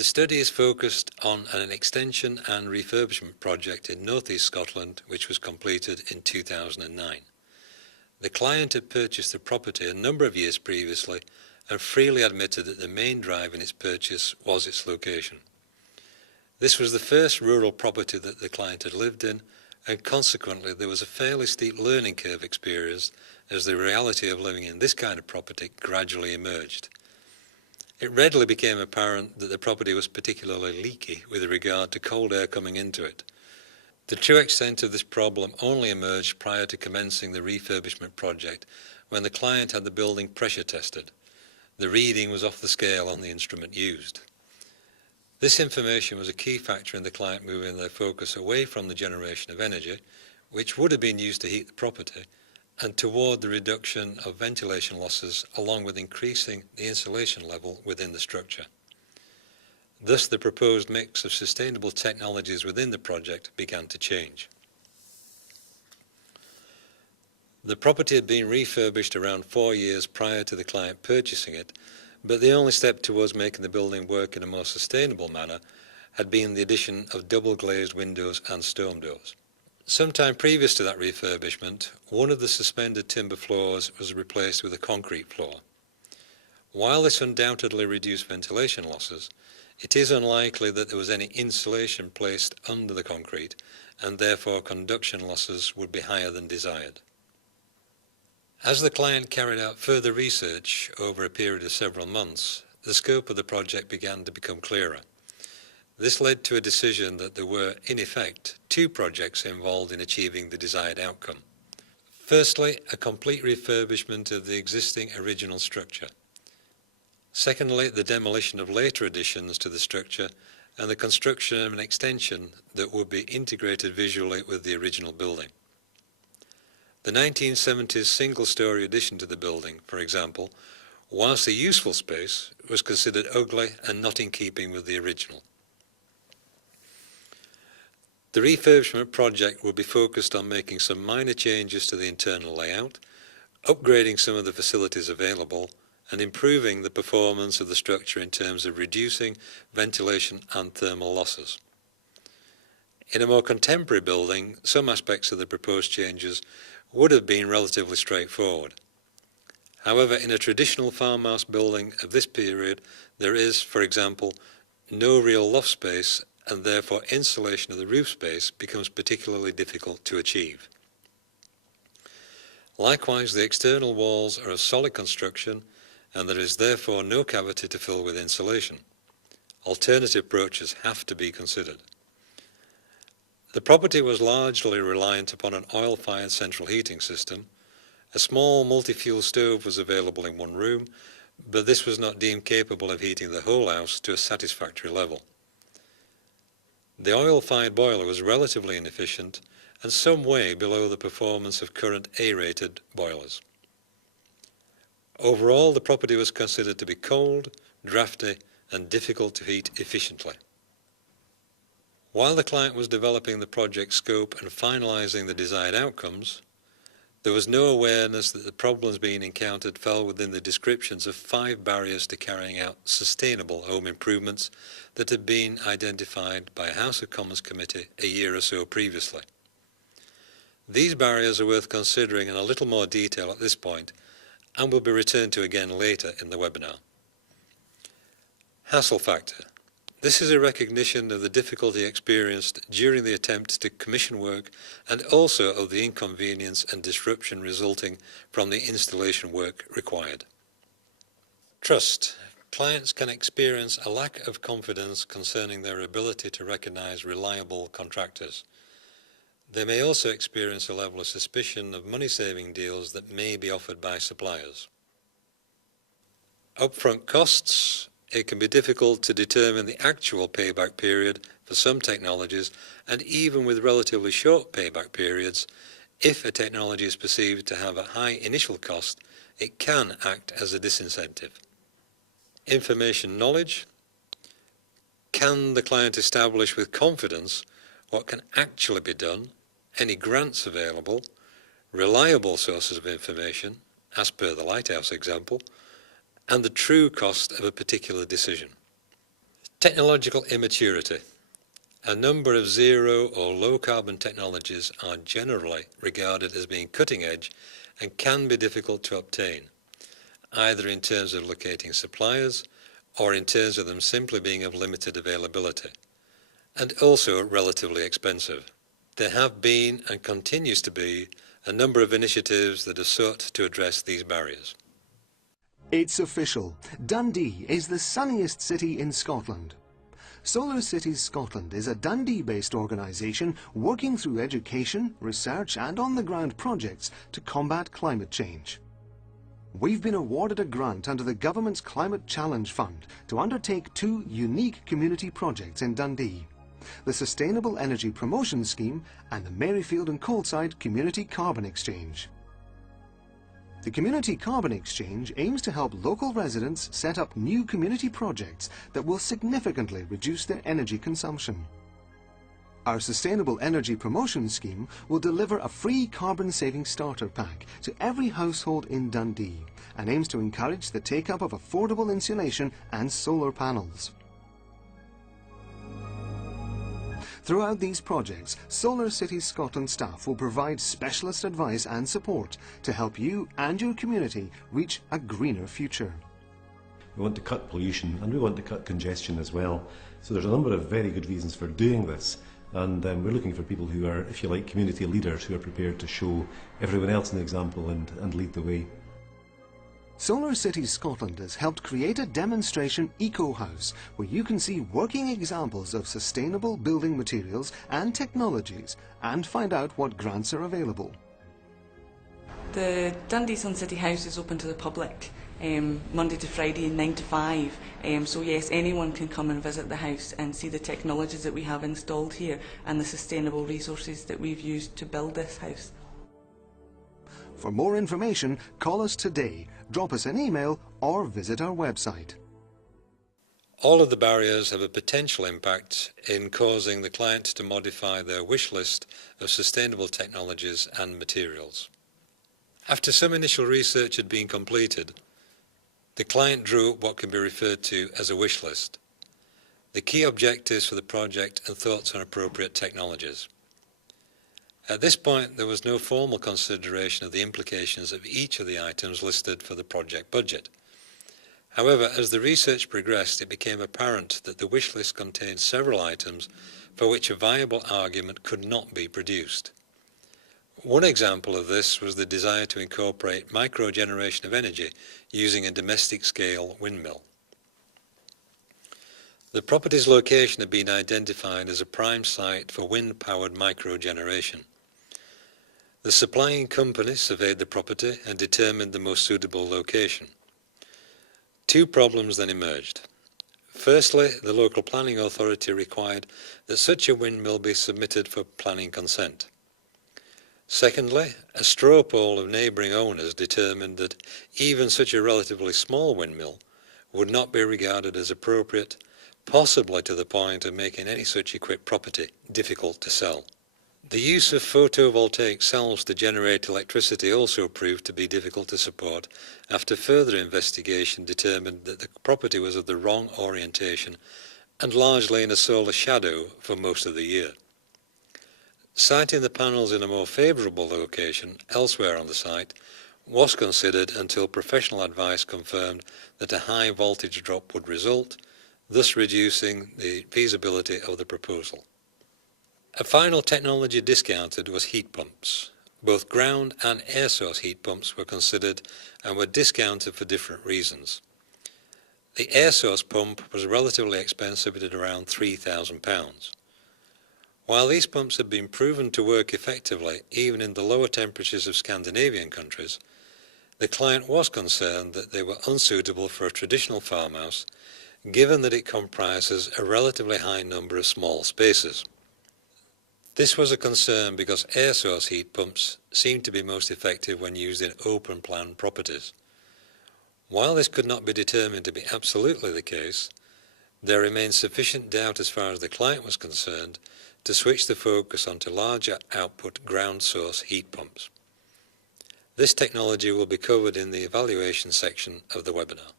The study is focused on an extension and refurbishment project in North East Scotland which was completed in 2009. The client had purchased the property a number of years previously and freely admitted that the main drive in its purchase was its location. This was the first rural property that the client had lived in, and consequently there was a fairly steep learning curve experienced as the reality of living in this kind of property gradually emerged. It readily became apparent that the property was particularly leaky with regard to cold air coming into it. The true extent of this problem only emerged prior to commencing the refurbishment project, when the client had the building pressure tested. The reading was off the scale on the instrument used. This information was a key factor in the client moving their focus away from the generation of energy, which would have been used to heat the property, and toward the reduction of ventilation losses along with increasing the insulation level within the structure. Thus the proposed mix of sustainable technologies within the project began to change. The property had been refurbished around 4 years prior to the client purchasing it, but the only step towards making the building work in a more sustainable manner had been the addition of double glazed windows and storm doors. Sometime previous to that refurbishment, one of the suspended timber floors was replaced with a concrete floor. While this undoubtedly reduced ventilation losses, it is unlikely that there was any insulation placed under the concrete, and therefore conduction losses would be higher than desired. As the client carried out further research over a period of several months, the scope of the project began to become clearer. This led to a decision that there were, in effect, two projects involved in achieving the desired outcome. Firstly, a complete refurbishment of the existing original structure. Secondly, the demolition of later additions to the structure and the construction of an extension that would be integrated visually with the original building. The 1970s single-storey addition to the building, for example, whilst a useful space, was considered ugly and not in keeping with the original. The refurbishment project will be focused on making some minor changes to the internal layout, upgrading some of the facilities available, and improving the performance of the structure in terms of reducing ventilation and thermal losses. In a more contemporary building, some aspects of the proposed changes would have been relatively straightforward. However, in a traditional farmhouse building of this period, there is, for example, no real loft space, and therefore insulation of the roof space becomes particularly difficult to achieve. Likewise, the external walls are of solid construction, and there is therefore no cavity to fill with insulation. Alternative approaches have to be considered. The property was largely reliant upon an oil-fired central heating system. A small multi-fuel stove was available in one room, but this was not deemed capable of heating the whole house to a satisfactory level. The oil-fired boiler was relatively inefficient and some way below the performance of current A-rated boilers. Overall, the property was considered to be cold, drafty, and difficult to heat efficiently. While the client was developing the project scope and finalizing the desired outcomes, there was no awareness that the problems being encountered fell within the descriptions of 5 barriers to carrying out sustainable home improvements that had been identified by a House of Commons committee a year or so previously. These barriers are worth considering in a little more detail at this point and will be returned to again later in the webinar. Hassle factor. This is a recognition of the difficulty experienced during the attempt to commission work and also of the inconvenience and disruption resulting from the installation work required. Trust. Clients can experience a lack of confidence concerning their ability to recognize reliable contractors. They may also experience a level of suspicion of money-saving deals that may be offered by suppliers. Upfront costs. It can be difficult to determine the actual payback period for some technologies, and even with relatively short payback periods, if a technology is perceived to have a high initial cost, it can act as a disincentive. Information knowledge. Can the client establish with confidence what can actually be done, any grants available, reliable sources of information, as per the lighthouse example, and the true cost of a particular decision? Technological immaturity. A number of zero or low carbon technologies are generally regarded as being cutting edge and can be difficult to obtain, either in terms of locating suppliers or in terms of them simply being of limited availability, and also relatively expensive. There have been and continues to be a number of initiatives that have sought to address these barriers. It's official. Dundee is the sunniest city in Scotland. Solar Cities Scotland is a Dundee-based organisation working through education, research and on-the-ground projects to combat climate change. We've been awarded a grant under the Government's Climate Challenge Fund to undertake 2 unique community projects in Dundee: the Sustainable Energy Promotion Scheme and the Maryfield and Coltside Community Carbon Exchange. The Community Carbon Exchange aims to help local residents set up new community projects that will significantly reduce their energy consumption. Our Sustainable Energy Promotion Scheme will deliver a free carbon-saving starter pack to every household in Dundee and aims to encourage the take-up of affordable insulation and solar panels. Throughout these projects, Solar Cities Scotland staff will provide specialist advice and support to help you and your community reach a greener future. We want to cut pollution and we want to cut congestion as well. So there's a number of very good reasons for doing this, and we're looking for people who are, if you like, community leaders who are prepared to show everyone else an example and lead the way. Solar Cities Scotland has helped create a demonstration eco-house where you can see working examples of sustainable building materials and technologies and find out what grants are available. The Dundee Sun City House is open to the public Monday to Friday 9 to 5, so yes, anyone can come and visit the house and see the technologies that we have installed here and the sustainable resources that we've used to build this house. For more information, call us today, drop us an email or visit our website. All of the barriers have a potential impact in causing the client to modify their wish list of sustainable technologies and materials. After some initial research had been completed, the client drew up what can be referred to as a wish list, the key objectives for the project and thoughts on appropriate technologies. At this point, there was no formal consideration of the implications of each of the items listed for the project budget. However, as the research progressed, it became apparent that the wish list contained several items for which a viable argument could not be produced. One example of this was the desire to incorporate micro-generation of energy using a domestic-scale windmill. The property's location had been identified as a prime site for wind-powered micro-generation. The supplying company surveyed the property and determined the most suitable location. 2 problems then emerged. Firstly, the local planning authority required that such a windmill be submitted for planning consent. Secondly, a straw poll of neighbouring owners determined that even such a relatively small windmill would not be regarded as appropriate, possibly to the point of making any such equipped property difficult to sell. The use of photovoltaic cells to generate electricity also proved to be difficult to support after further investigation determined that the property was of the wrong orientation and largely in a solar shadow for most of the year. Siting the panels in a more favourable location elsewhere on the site was considered until professional advice confirmed that a high voltage drop would result, thus reducing the feasibility of the proposal. A final technology discounted was heat pumps. Both ground and air source heat pumps were considered and were discounted for different reasons. The air source pump was relatively expensive at around £3,000. While these pumps had been proven to work effectively even in the lower temperatures of Scandinavian countries, the client was concerned that they were unsuitable for a traditional farmhouse, given that it comprises a relatively high number of small spaces. This was a concern because air source heat pumps seem to be most effective when used in open plan properties. While this could not be determined to be absolutely the case, there remained sufficient doubt as far as the client was concerned to switch the focus onto larger output ground source heat pumps. This technology will be covered in the evaluation section of the webinar.